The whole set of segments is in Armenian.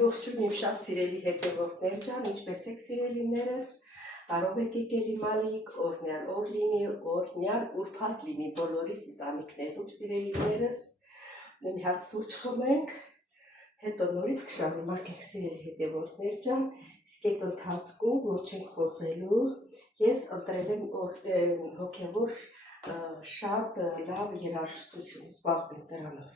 Ողջույն իմ շատ սիրելի հետևորդներ ջան, ինչպես եք սիրելիներս, կարող եք եկել իմ ալիք, օրհնյալ օր լինի, օրհնյալ ուրբաթ լինի բոլորիս ընտանիքներում սիրելիներս, մի հատ սուրճ խմենք, հետո նորից կշարունակենք սիրելի հետևորդներ ջան, իսկ այդ ընթացքում որ չենք խոսելու, ես ընտրել եմ հոգևոր շատ լավ երաժշտություն, զբաղվենք դրանով։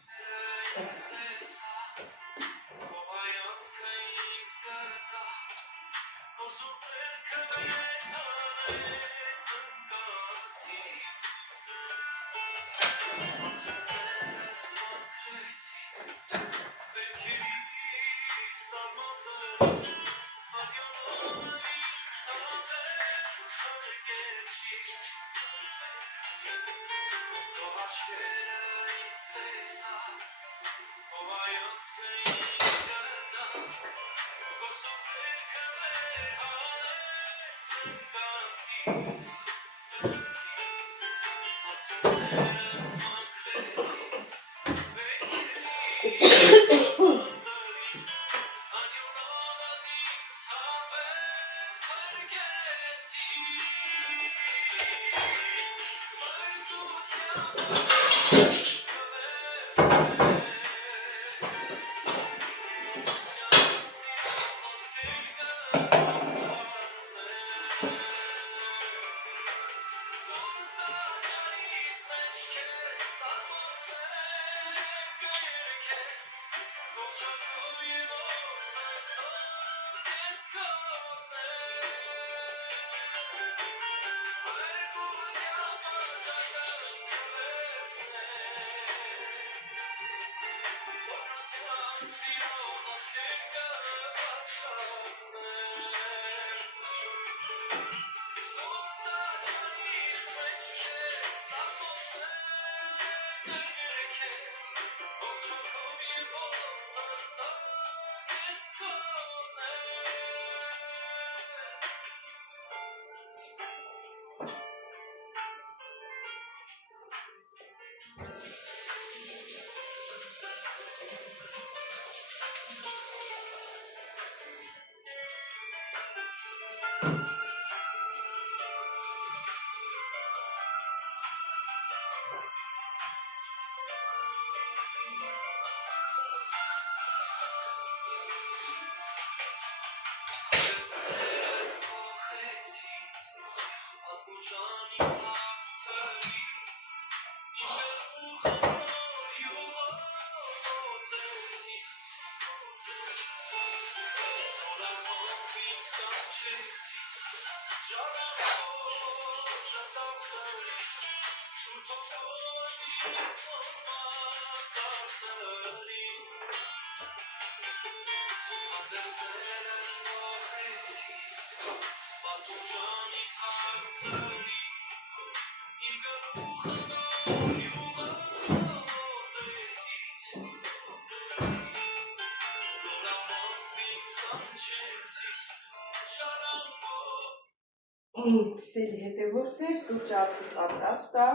Սիրելի հետևորդներ, սուրճը արդեն պատրաստ է։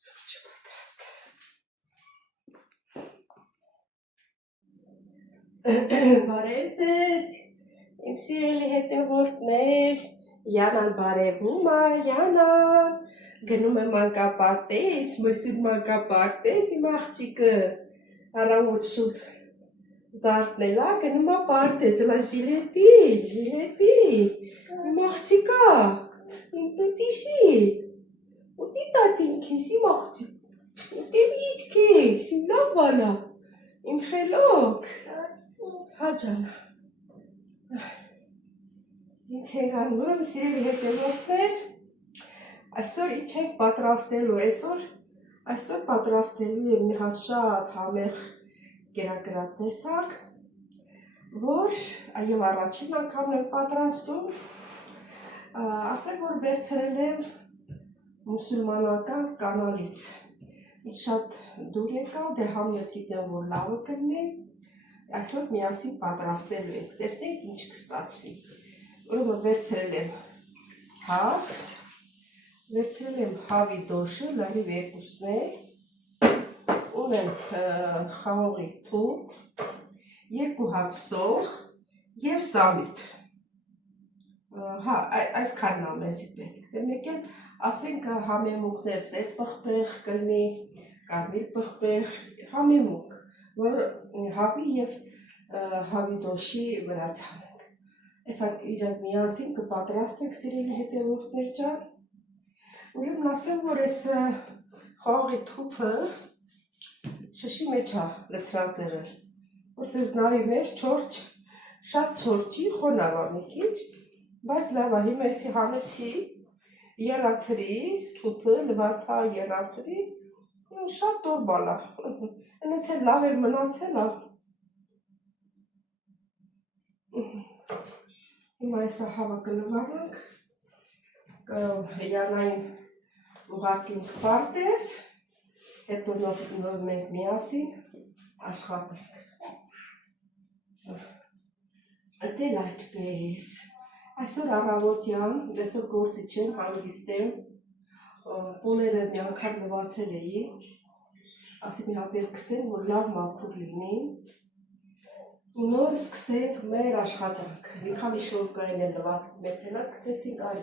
Սուրճը պատրաստ է։ Բարև ձեզ, իմ սիրելի հետևորդներ, Յանան բարևում է, Յանան, գնում է մանկապարտեզ, մսուր մանկապարտեզ իմ աղջիկը, առավոտ շուտ Զարդնելա, գնում է պարտեզ, հլա ժիլետի, իմ աղջիկա, իմ տուտիշի, ուտի տատին քեզ, իմ աղջիկ, ուտի միջ քեզ, իմ լավ բանա, իմ խելոք, հա ջանա, Ինձ ենք անում, սիրելի հետևորդներ, այսօր ինչ ենք պատրաստելու, այսօր պատրաստելու եմ մի հատ շատ համեղ կերակրատ տեսակ, որ այև առաջին անգամ եմ պատրաստում, ասեմ, որ վերցրել եմ մուսուլմանական կանալից, ինձ շատ դուր եկավ, դե համյոտ գիտեմ, որ լավը կլինի, այսօր միասին պատրաստելու ենք, տեսնենք ինչ կստացվի, ուրեմն վերցրել եմ հավ, վերցրել եմ հավի դոշը, լրիվ երկուսներ, ունեմ խաղողի թուղ, 2 հատ սոխ և սամիտ, այսքանն ամենսի պետք է, մեկ էլ ասենք համեմունքներ սև պղպեղ կլինի, կարմիր պղպեղ, համեմունք, որ հավի և հավի դոշի վրա ցանենք, այսակ իրակ միասին կպատրաստենք սիրելի հետևորդներ ջան, ուրեմն ասեմ, որ այս խաղողի թուփը շշի մեջ է լցրած եղել, որ սեզ նավի մեջ շատ չոր չի, խոնավ է մի քիչ, բայց լավ է, հիմա էսի հանեցի, եռացրի, թուփը լվացա, եռացրի, շատ տորբալ է, այնպես էլ լավ էր մնացել է, հիմա այսա հավը կլվանանք, հյանային ուղարկենք պարտես, հետո նոր մենք միասին աշխատենք, դել այդպես, այսօր առավոտյան, այսօր գործի չեմ, հանգիստ եմ, պոլերը մի անգամ լվացել էի, ասի մի հատ էլ կսեմ, որ լավ մաքուր լինի, նոր սկսենք մեր աշխատանք, մի քանի շորկային է լված, մեթենակ կծեցինք այլ։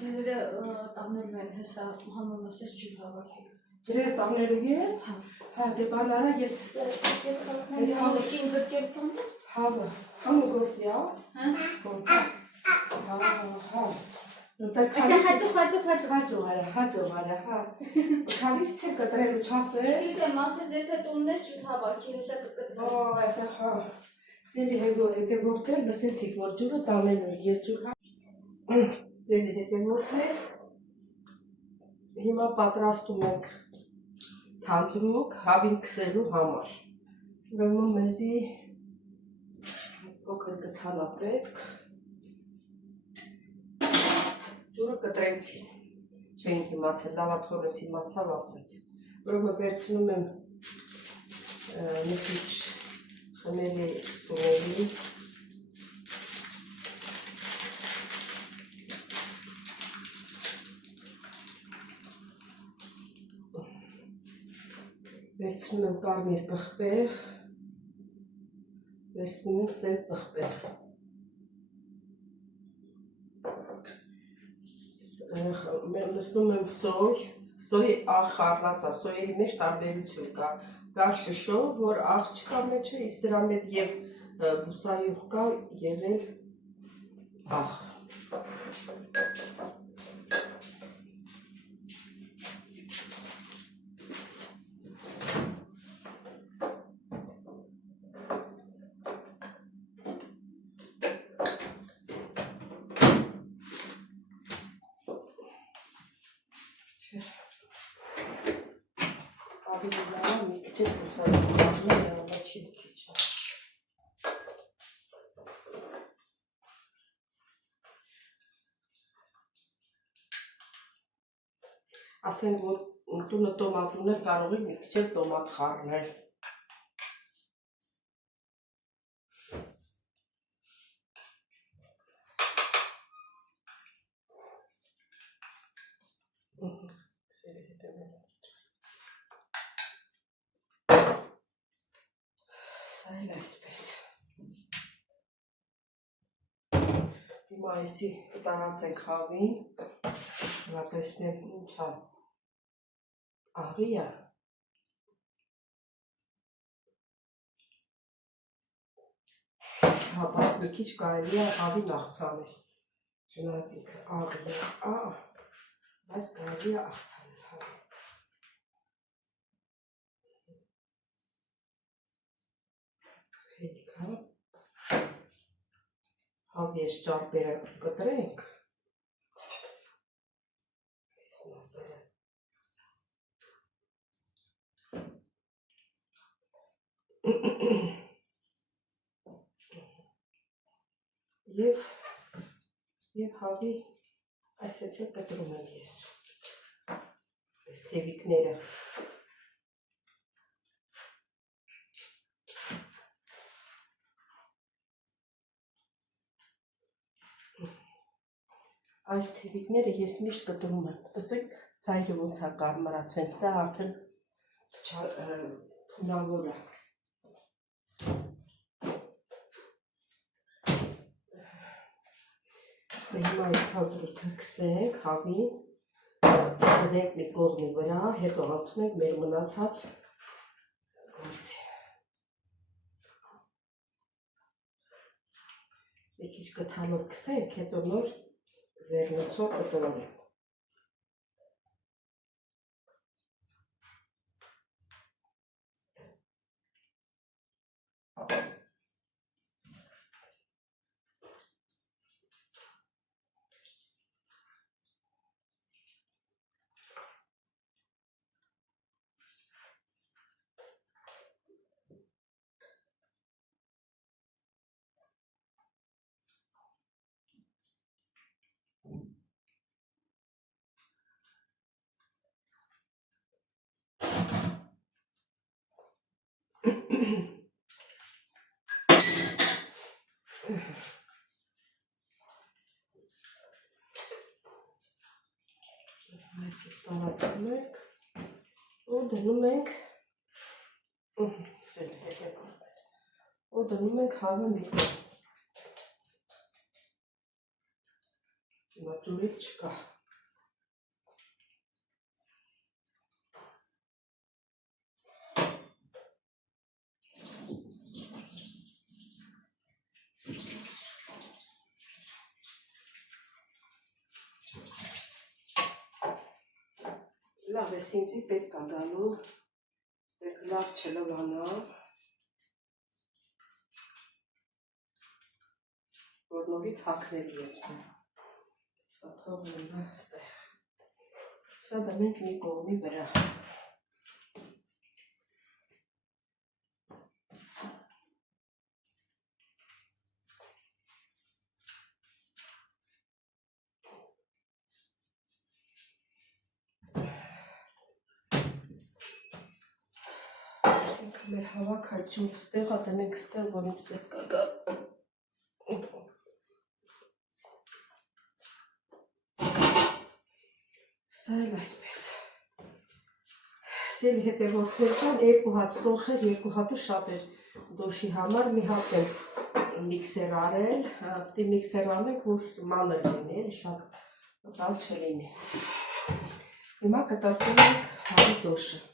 Ջրերը տանելու են հեսա համոն ասես ջուր հավաքեք։ Ջրերը տանելու են։ Հա, դե բան արա ես այս հավաքին գրկել տոնը։ Հավը, համը գործի, հա։ Հա։ Գործի։ Հա։ Հաջող արա, հա։ Քանից չէ կտրելու չասես։ Իսկ եմ ասել, եթե տոննես ջուր հավաքի, հեսա կկտրել։ Այսա հա։ Սելի հետևորդներ լսեցիք, որ ջուրը տանելու ես ջուր Սելի հետևորդներ հիմա պատրաստում ենք թանձրուկ հավին քսելու համար ուրեմն մեզի փոքր գթանա պետք ջուրը կտրեցի չենք իմացել, լավաթորս իմացավ ասեց ուրեմն վերցնում եմ մի քիչ խմելի սուրելի վերցնում եմ կարմիր պղպեղ վերցնում եմ սև պղպեղ լցնում եմ սոյի աղ խառնածա սոյերի մեջ տարբերություն կա կա շշով, որ աղ չկա մեջը, իսկ դրա մեջ և բուսայուղ կա և էլ աղ։ Ավելի լավ մի քիչ բուսայուղ կազմել է առաջին քիչը։ Ասենք, որ տունը տոմատ ուներ, կարող եք մի քիչ էլ տոմատ խառնել։ Սա էլ այսպես։ Հիմա այսի տարածենք հավին, հիմա տեսնեմ ինչ է աղի է։ Հա, բայց մի քիչ կարելի է հավին աղցանել։ Չնայած աղի է, բայց կարելի է աղցանել հավին։ Հելիք, հա։ Հավի ես ճարպերը կտրենք։ Այս մասերը։ Եվ հավի այսպես է կտրում եմ ես։ Այս թևիկները։ Այս թևիկները ես միշտ կտրում եմ, տեսեք ծայրը ոնց է կարմրացել, սա արդեն թունավոր է։ Հիմա այս թանձրութը քսենք, հավին, դնենք մի կողմի վրա, հետո անցնենք մեր մնացած գործի։ Մի քիչ կթալով քսենք, հետո նոր ձեռնոցով կտրենք։ Այսպես տարածում ենք ու դնում ենք հավը մի կողմ։ Հիմա ջուրել չկա։ Լավ ես ինձի պետք է գալու, դեզ լավ չլվանա, որ նորից հագնելի եմ սա։ Սա թողնում եմ այստեղ։ Սա դնենք մի կողմի վրա։ Մեր հավաք հաճում ստեղ ատենենք ստեղ, որ ինձ պետք է գա։ Սա էլ այսպես։ Սել հետևորդներ կան, երկու հատ սոխեր, երկու հատը շատ էր դոշի համար, մի հատ եմ միքսեր արել, պտի միքսեր անենք, որ մանր լինի, շատ տալ չլինի։ Հիմա կտրտում ենք հավի դոշը։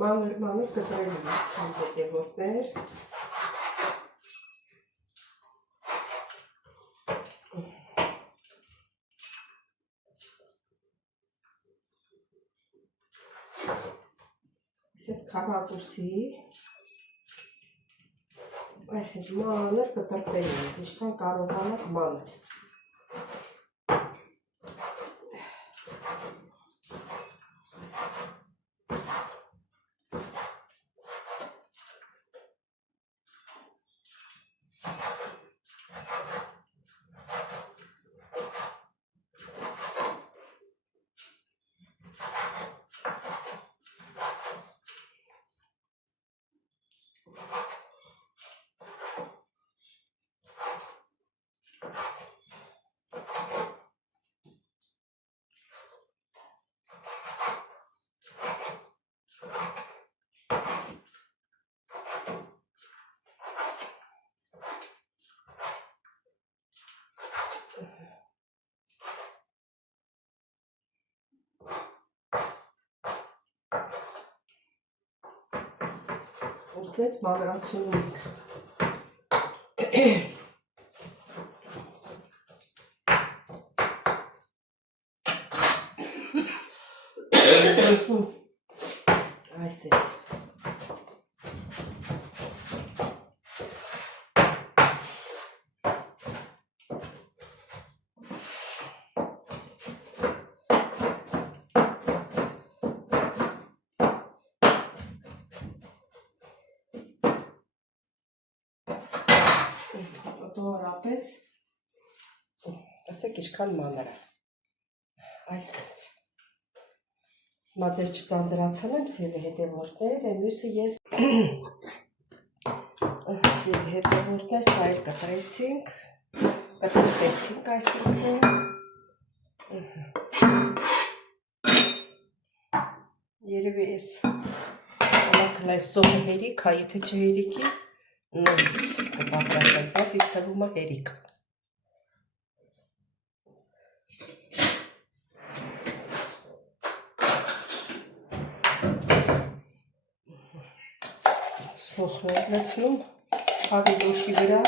Մանր կտրել եմ 20 հետևորդներ։ Այսպես քառակուսի, այսպես մանր կտրտել եմ, ինչքան կարողանաք մանր։ Ուսենց մանրացնում ենք։ այսեց։ Դորապես ասեք ինչքան մանր է, այսեց։ Հիմա ձեզ չծանձրացնեմ, սիրելի հետևորդներ, մյուսը ես սիրելի հետևորդներ, սա էլ կտրեցինք, այսինքն երևի ես կլանքն այս սողը հերիք, եթե չհերիքի, նույնց կպատրաստեմ, բայց իսկ թվում է հերիք։ Սոխներ լցնում հավի դոշի վրա։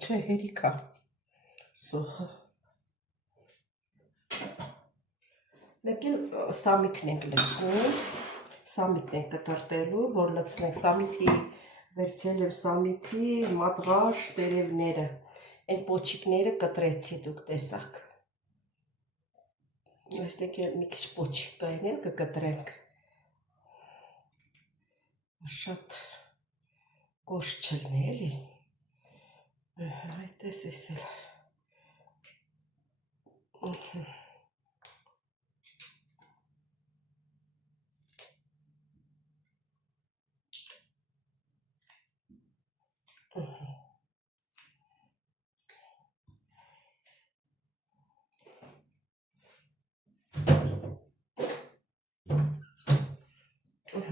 Չէ, հերիք է սոխը։ Մեկ էլ սամիթն ենք լցնում, սամիթն ենք կտրտելու, որ լցնենք սամիթի, վերցել եմ սամիթի մատղաշ տերևները, այն պոչիկները կտրեցի, դուք տեսակ։ Այստեղ մի քիչ պոչիկ կային էլ կկտրենք, շատ կոշ չլնի էլի, այդպես ես էլ։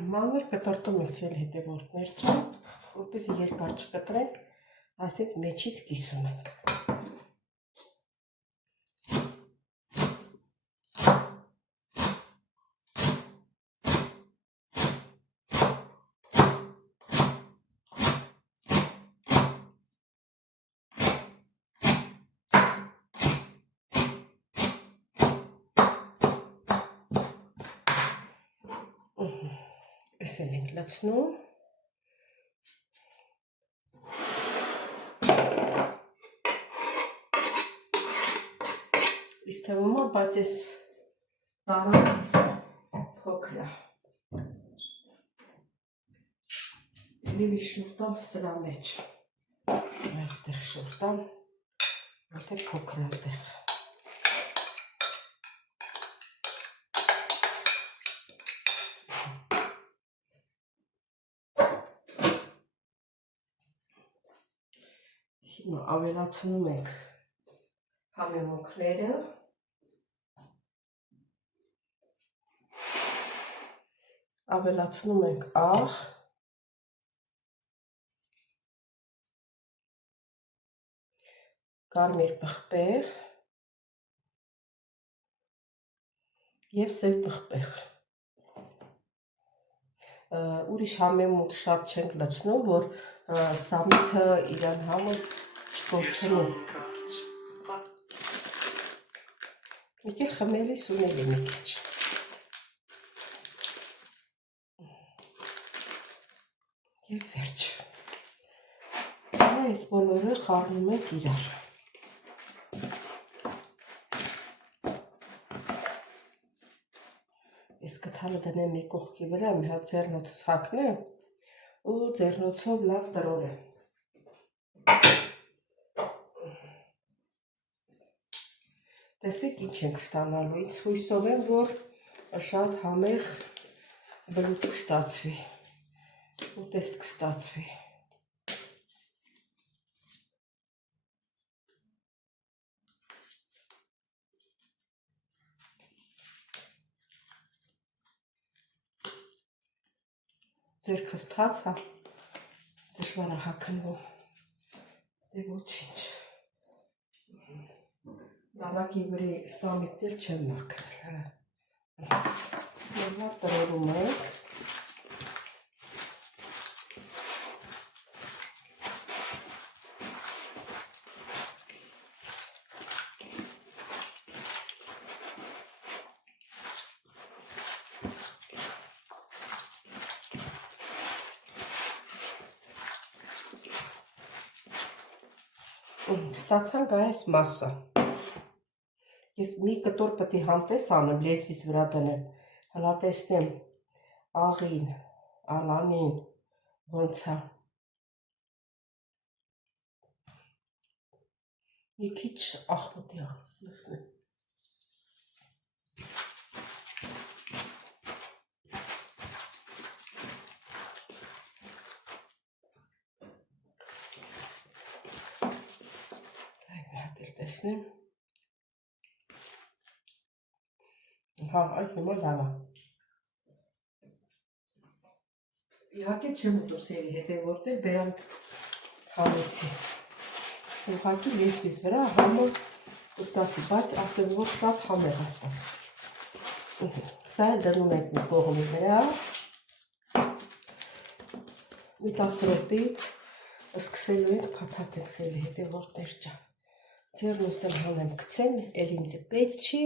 Մանր կտրտում ենք սել հետևորդներ ջան, որպեսզի երկար չկտրենք, այսպես մեջից կիսում ենք։ Այսել ենք լցնում։ Իսկ թվում է, բայց ես տարան փոքր է։ Լիվի շուրտամ սրա մեջ։ Այստեղ շուրտամ, որտեղ փոքր է այդեղ։ Հիմա ավելացնում ենք համեմունքները, ավելացնում ենք աղ, կարմիր պղպեղ և սև պղպեղ։ Ուրիշ համեմունք շատ չենք լցնում, որ սամիթը իրան համար չկորցնում։ Մի քիչ խմելի սունել է մի քիչ։ Եվ վերջ։ Այս բոլորը խառնում ենք իրար։ Ես կթալը դնեմ մի կողքի վրա, մի հատ ձեռնոցս հագնեմ ու ձեռնոցով լավ տրորեմ։ Տեսեք ինչ ենք ստանալու, ինձ հույսով եմ, որ շատ համեղ բլութ կստացվի, ուտեստ կստացվի։ Ձերքս թաց է, դժվար է հագնվում, դե ոչինչ։ Դանակի վրի սամիթն էլ չեմ մաքրել, լավ տրորում ենք։ Ստացանք այս մասը։ Ես մի կտոր պետք է համտես անեմ, լեզվիս վրա դնեմ, հլա տեսնեմ աղին, ալանին, ոնց է։ Մի քիչ աղբոտի լսնեմ։ Այդ հատ էլ տեսնեմ։ Հա, այդ հիմա լավ է։ Իհարկե չեմ ուտում սերի հետ, որտեղ բերանց հանեցի։ Ուղղակի լեզվիս վրա համը ստացի, բայց ասեմ, որ շատ համեղ է ստացի։ Սա էլ դնում ենք մի կողմի վրա։ Մի 10 րոպեից սկսելու ենք փաթաթել սերի հետ, որտեղ ջան։ Ձեռն ուստեմ հանեմ գցեմ, էլ ինձ պետք չի։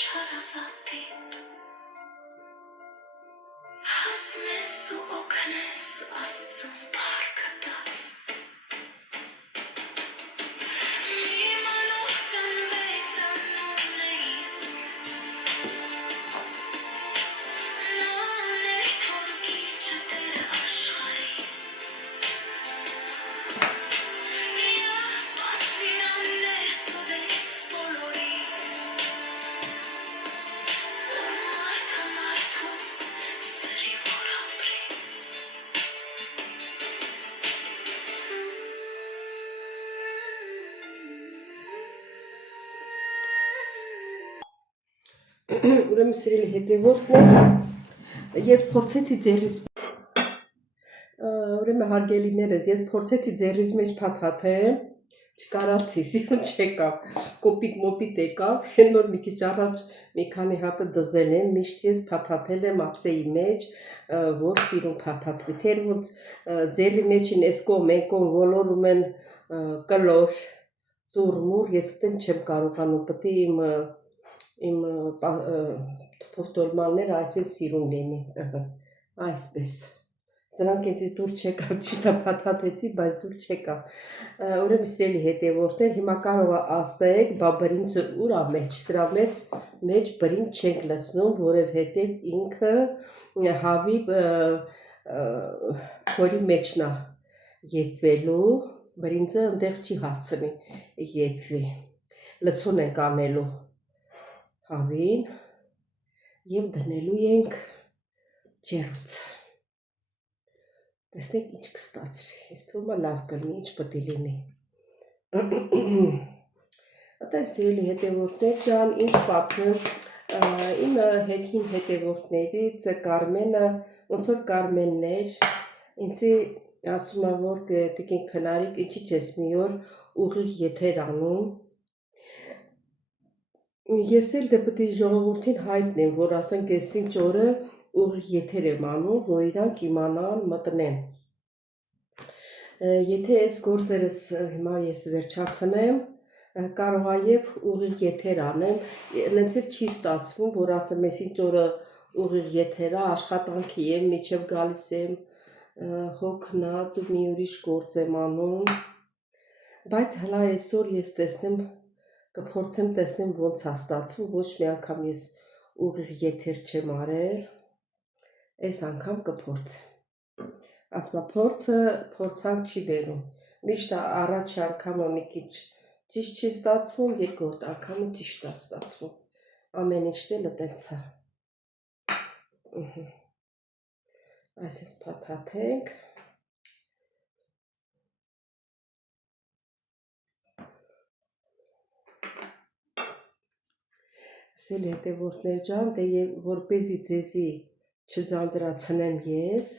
չարազատիտ հասնես ու օգնես Աստծուն փառքը տաս մի մանուկ ծնվեց անունն է Հիսուս Նոն է թորգիչը Տերը աշխարհի պատվիրաններ տվեց բոլորիս որ մարդը մարդուն սրի որ ապրի Ուրեմն սիրելի հետևորդներ, ես փորձեցի ձերից ուրեմն հարգելիներս, ես փորձեցի ձերից մեջ փաթաթեմ, չկարացի, սիրուն չեկավ, կոպիտ մոպիտ եկավ, հեն նոր մի քիչ առաջ մի քանի հատը դզել եմ, միշտ ես փաթաթել եմ ափսեի մեջ, որ սիրուն փաթաթվի, թեր ոնց ձերի մեջին էս կողմ են կողմ ոլորում են կլոր, ծուրմուր, ես այդտեն չեմ կարողանում, պետք է իմ թփոթոլմանները այսպես սիրուն լինի, այսպես, սրանք ինձ դուր չեկավ, ճիշտ է փաթաթեցի, բայց դուր չեկավ, ուրեմն սիրելի հետևորդներ, հիմա կարող է ասեք, բա բրինձը ուր է մեջ, սրա մեջ բրինձ չենք լցնում, որովհետև ինքը հավի փորի մեջն է եփվելու, բրինձը այնտեղ չի հասցնի եփվի, լցուն ենք անելու հավին և դնելու ենք ջեռուց, տեսնեք ինչ կստացվի, ես թվում է լավ կլինի, ինչ պետք է լինի, այդտեղ սիրելի հետևորդներ ջան, ինչ պատմեմ, իմ հետին հետևորդներից Կարմենը, ոնց որ Կարմենն էր, ինձի ասում է, որ տիկին քնարիկ, ինչի՞ չես մի օր ուղիղ եթեր անում, ես էլ դե պետք է ժողովրդին հայտնեմ, որ ասենք ես ինչ օրը ուղիղ եթեր եմ անում, որ իրանք իմանան մտնեն, եթե այս գործերս հիմա ես վերջացնեմ, կարող է և ուղիղ եթեր անեմ, նենց էլ չի ստացվում, որ ասեմ ես ինչ օրը ուղիղ եթեր է, աշխատանքի եմ, միջև գալիս եմ հոգնած ու մի ուրիշ գործ եմ անում, բայց հլա այսօր ես տեսնեմ, կփորձեմ տեսնեմ ոնց է ստացվում, ոչ մի անգամ ես ուղիղ եթեր չեմ արել, այս անգամ կփորձեմ, ասма փորձը փորձանք չի բերում, միշտ առաջի անգամը մի քիչ ճիշտ չի ստացվում, երկրորդ անգամը ճիշտ է ստացվում, ամեն ինչն էլ այդպես է, այսպես փաթաթենք, սիրելի հետևորդներ ջան, դե որպեսզի ձեզի չձանձրացնեմ ես,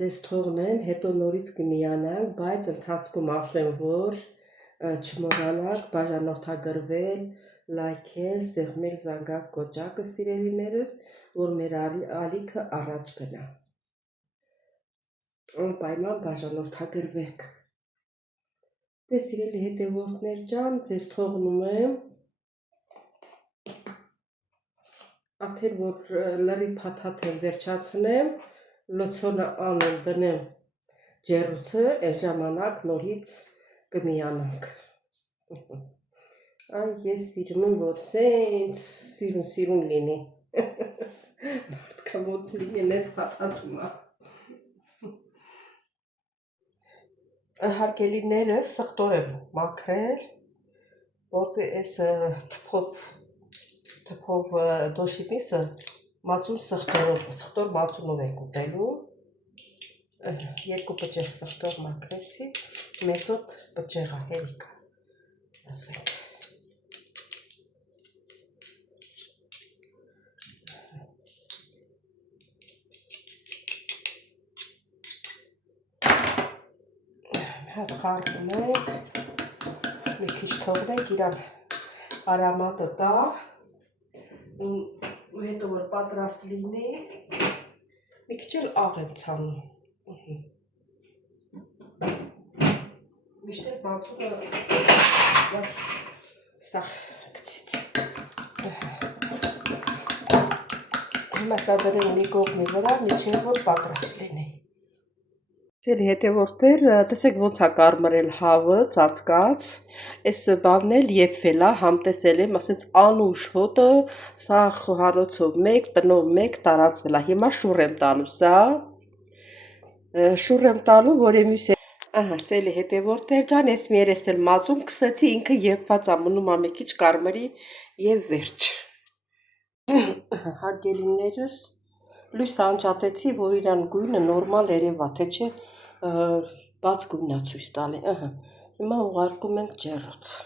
ձեզ թողնեմ, հետո նորից կմիանանք, բայց ընթացքում ասեմ, որ չմոռանաք բաժանորդագրվել, լայքել, սեղմել զանգակ կոճակը սիրելիներս, որ մեր ալիքը առաջ գնա, անպայման բաժանորդագրվեք, դե սիրելի հետևորդներ ջան, ձեզ թողնում եմ, արդեն որ լրիվ փաթաթեմ վերջացնեմ, լցոնը անեմ դնեմ ջեռուցը, այն ժամանակ նորից կմիանանք, ես սիրում եմ, որ սենց սիրուն լինի, մարդկա ոնց լինեն ես փաթաթումը, հարգելիներս սխտոր եմ մաքրել, որտեղ այս թփով դոշի միսը մածուն սխտոր մածունով ենք ուտելու, երկու բջեղ սխտոր մաքրեցի, մեծոտ բջեղա հերիքա, ասենք, հատ խարդում ենք, մի քիչ թողնենք իրան արամատը տա, հետո որ պատրաստ լինի, մի քիչ էլ աղ եմ ցանում, միշտ էլ բացումը Սա գցիչ։ Հիմա սա դրեմ մի կողմի վրա, միջև որ պատրաստ լինի։ Դեր հետևորդներ, տեսեք ոնց է կարմրել հավը, ծածկած, այս բանն էլ եփվել է, համտեսել եմ, ասենց անուշ հոտը, սա խոհանոցով 1, տնով 1 տարածվել է։ Հիմա շուռ եմ տալու սա, շուռ եմ տալու, որ մյուս Ահա, սելի հետևորդներ ջան, ես մի երես էլ մածուն կսեցի, ինքը եփված է, մնում է մի քիչ կարմրի եւ վերջ։ Հարգելիներս, լույս անջատեցի, որ իրան գույնը նորմալ երևա, թե չէ բաց գույնա ցույց տալի, ըհը։ Հիմա ուղարկում ենք ջեռոց։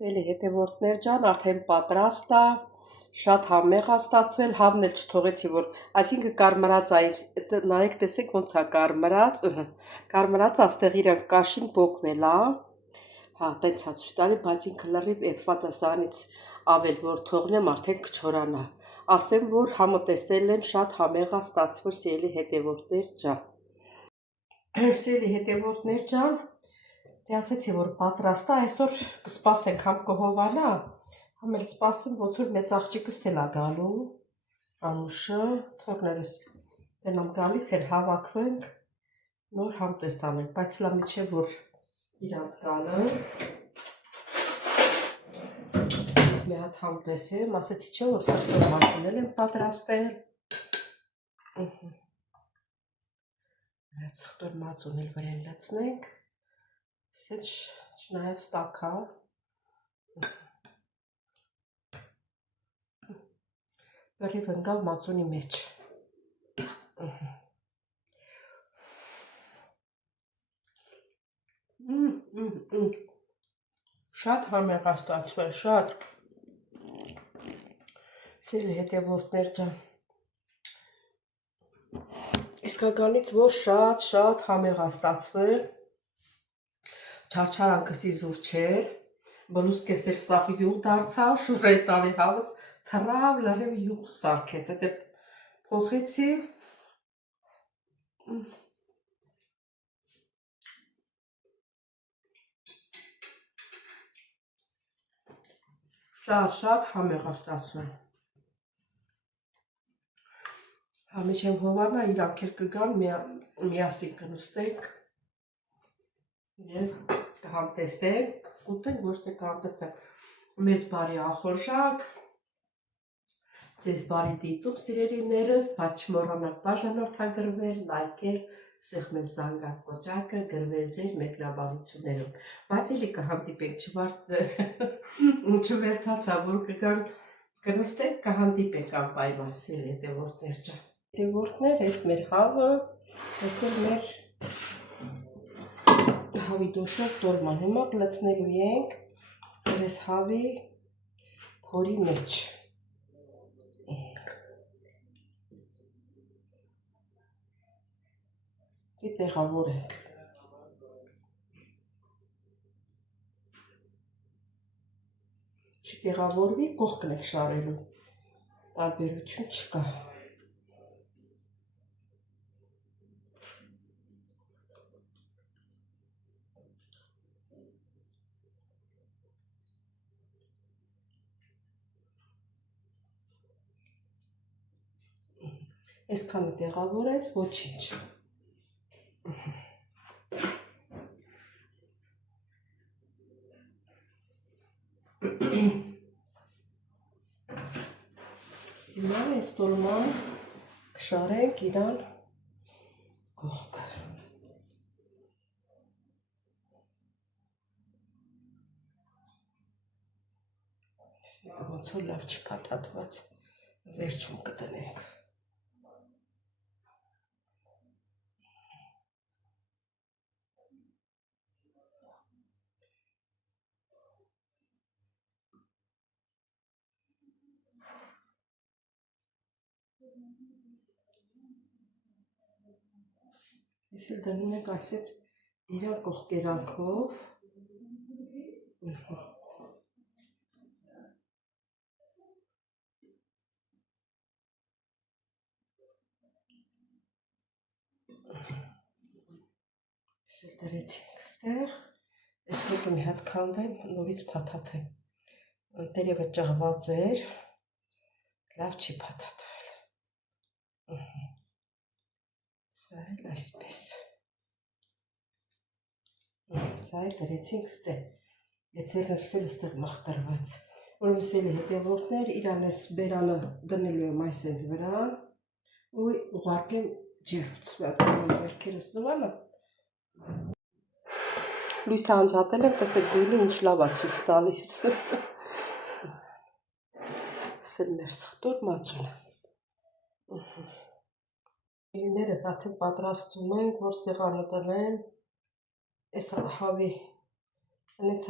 Սելի հետևորդներ ջան, արդեն պատրաստ է, շատ համեղ է ստացվել, հավն էլ չթողեցի, որ այսինքն կարմրած է, նայեք տեսեք ոնց է կարմրած, կարմրած աստեղ իրան կաշին պոկվել է, հա, տենց է ցույց տալի, բայց ինքը լրիվ եփված է սրանից ավել, որ թողնեմ արդեն կչորանա։ Ասեմ, որ համտեսել եմ, շատ համեղ է ստացվել, սելի հետևորդներ ջան։ Սելի հետևորդներ ջան, դե ասեցի, որ պատրաստ է, այսօր կսպասենք, համ կհովանա, համ էլ սպասեմ, ոնց որ մեծ աղջիկս էլ է գալու, Անուշը, թորներս դենամ գալիս էլ հավաքվենք, նոր համտես անենք, բայց լա միջև որ իրանց գալը, ես մի հատ համտես եմ, ասեցի չէ, որ սրտոր մածունել եմ պատրաստել, սրտոր մածուն էլ վրեն լցնենք, սենց չնայած տակա, լրիվ ընկավ մածունի մեջ, շատ համեղ է ստացվել, շատ, սերի հետևորդներ ջան, իսկականից որ շատ համեղ է ստացվել, չարչարանքս իզուր չէր, բլուսկես էլ սաղ յուղ դարձավ, շուռ է տալի հավս, թռավ լրիվ յուղ սարքեց, հետը փոխեցի, շատ համեղ է ստացվել, հա միջև հովանա իրանք էլ կգան, միասին կնստենք և կհամտեսենք, կուտենք, ոչ թե կհամտեսենք, մեզ բարի ախորժակ, ձեզ բարի դիտում սիրելիներս, բայց չմոռանաք բաժանորդագրվել, լայքել, սեղմել զանգակ կոճակը, գրվել ձեր մեկնաբանություններում, բայց էլի կհանդիպենք, չվերթացա, որ կգան կնստենք, կհանդիպենք անպայման, սիրելի հետևորդներ ջան։ Հետևորդներ, ես մեր հավը, ես էլ մեր հավի դոշով տորման, հիմա լցնելու ենք այս հավի փորի մեջ։ Տեղավորենք։ Չտեղավորվի, կողքն եք շարելու, տարբերություն չկա։ Այսքանը տեղավորեց, ոչինչ։ Հիմա այս տորման կշարենք իրան կողքը։ Ոնց որ լավ չփաթաթված վերջում կտնենք։ Ես էլ դնում ենք այսեց իրար կողքերանքով, ես էլ դրեցինք ստեղ, Այս մեկը մի հատ քանդեմ, նորից փաթաթեմ։ Տերևը ճղված էր, լավ չի փաթաթվել։ Սա էլ այսպես։ Սա էլ դրեցինք ստե։ Եթերներս էլ ստեղ մախտրված։ Ուրեմն սելի հետևորդներ, իրանես բերանը դնելու եմ այսենց վրա ու ուղարկեմ ջերուց, վատկանում ձերքերս նվանը։ Լույսը անջատել եմ, տեսեք գույնը ինչ լավ է ցույց տալիս։ Սել մեր սխտոր մածունը։ Իրներս արդեն պատրաստում ենք, որ սեղանը տնեմ, այս հավի հենց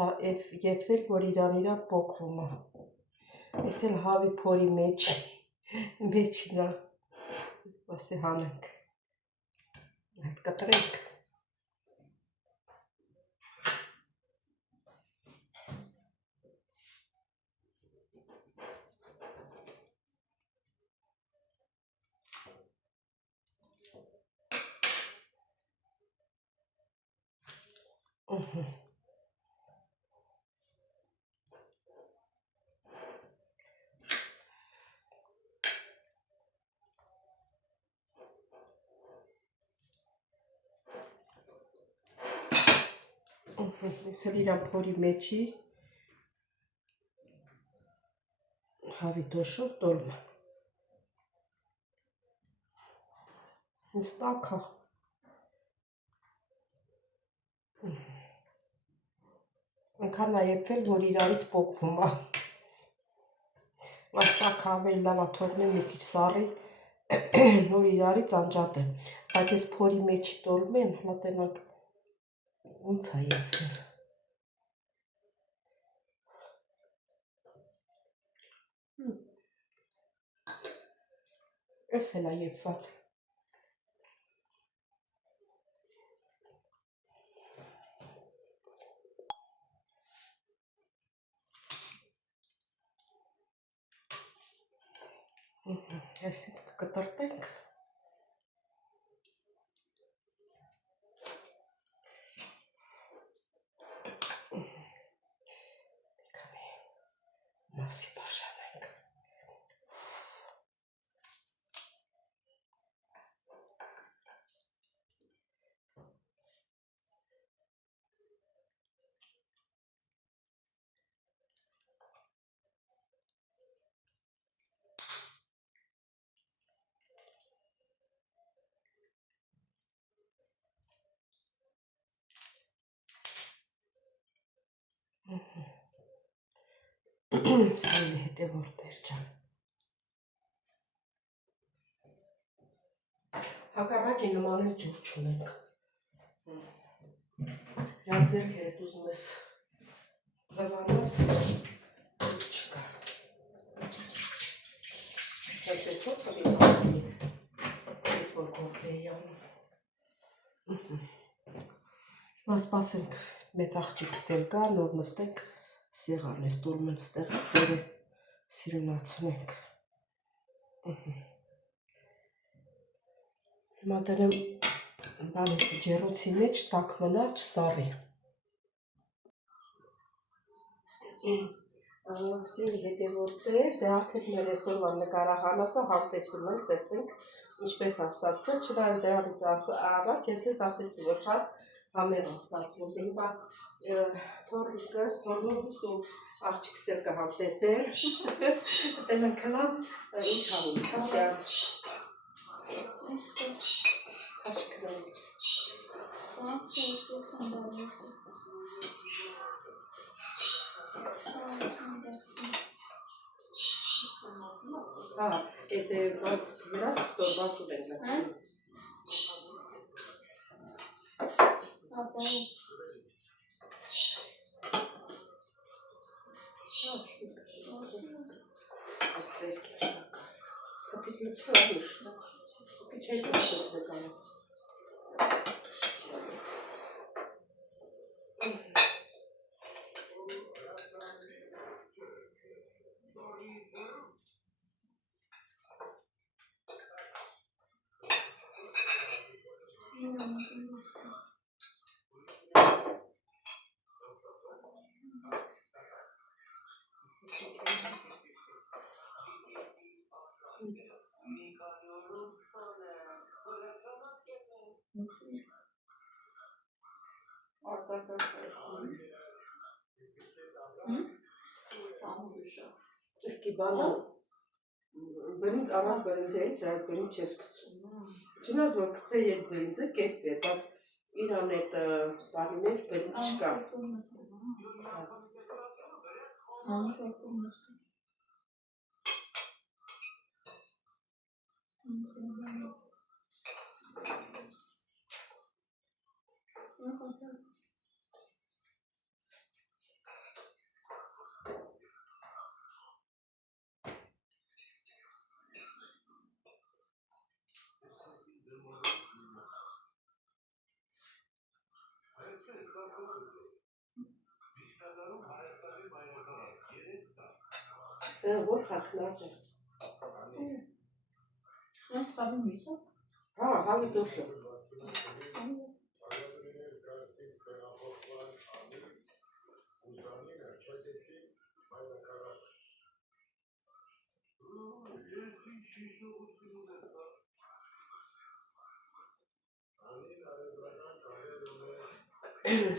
եփվել, որ իրան պոկվում է։ Այս էլ հավի փորի մեջին է, սպասի հանենք, հետ կտրենք։ Այս էլ իրան փորի մեջի հավի դոշով տոլմա։ Այս տաք է։ Այնքան է եփվել, որ իրարից պոկվում է։ Տաք ավելի լավ է թողնեմ մի քիչ սառի, նոր իրարից անջատեմ։ Բայց այս փորի մեջի տոլմեն, հլա տենակ ոնց է եփվել։ Այս էլ է եփված։ Այսինչ կկտրտենք։ Քանի մասի բաժանենք։ Սելի հետևորդներ ջան։ Հակառակի նման էլ ջուր չունենք։ Յան ձերքերդ ուզում ես լվանաս, չկա։ Հենց ես ոնց է լիպալի, ես որ գործ էի անում։ Սպասենք մեծ աղջիկս էլ կա, նոր նստենք, սեղան ես տոլմեն ստեղ բերը սիրունացնենք։ Հիմա դնեմ ջերուցի մեջ տաք մնա չսառի։ Սիրելի հետևորդներ, դե արդեն մեր այսօրվա նկարահանածը համտեսում ենք, տեսնենք ինչպես է ստացվել, չնայած դրանից առաջ ես ձեզ ասեցի, որ շատ համեղ է ստացվում։ Դե հիմա թոռիկս, թոռնուհուս ու աղջիկս էլ կհամտեսեն։ Տենը քնամ, ինչ հավում, քաշի առաջ։ Քաշ քնամիջ։ Это раз кто туда начал. Իսկի բանը բրինձ առանց բրինձերից այդ բրինձ չես գցում։ Չնայած որ գցե երբ բրինձը կեպվի, բայց իրան այդ բարի մեջ բրինձ չկա։ Ոնց հակնած է։ Ցավի միսը։ Հա, հավի դոշը։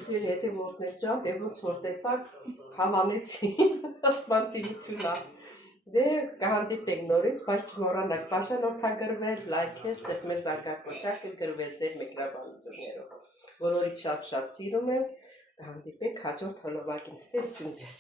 Սիրելի հետևորդներ ջան, դե ոնց որ տեսակ համանեցի ասպանտիությունա։ Դե կհանդիպենք նորից, բայց չմոռանաք բաժանորդագրվել, լայքել, ձեր մեր զանգակոճակը գրվել ձեր մեկնաբանություններով։ Բոլորիդ շատ սիրում եմ, կհանդիպենք հաջորդ հոլովակին, ստեսություն ձեզ։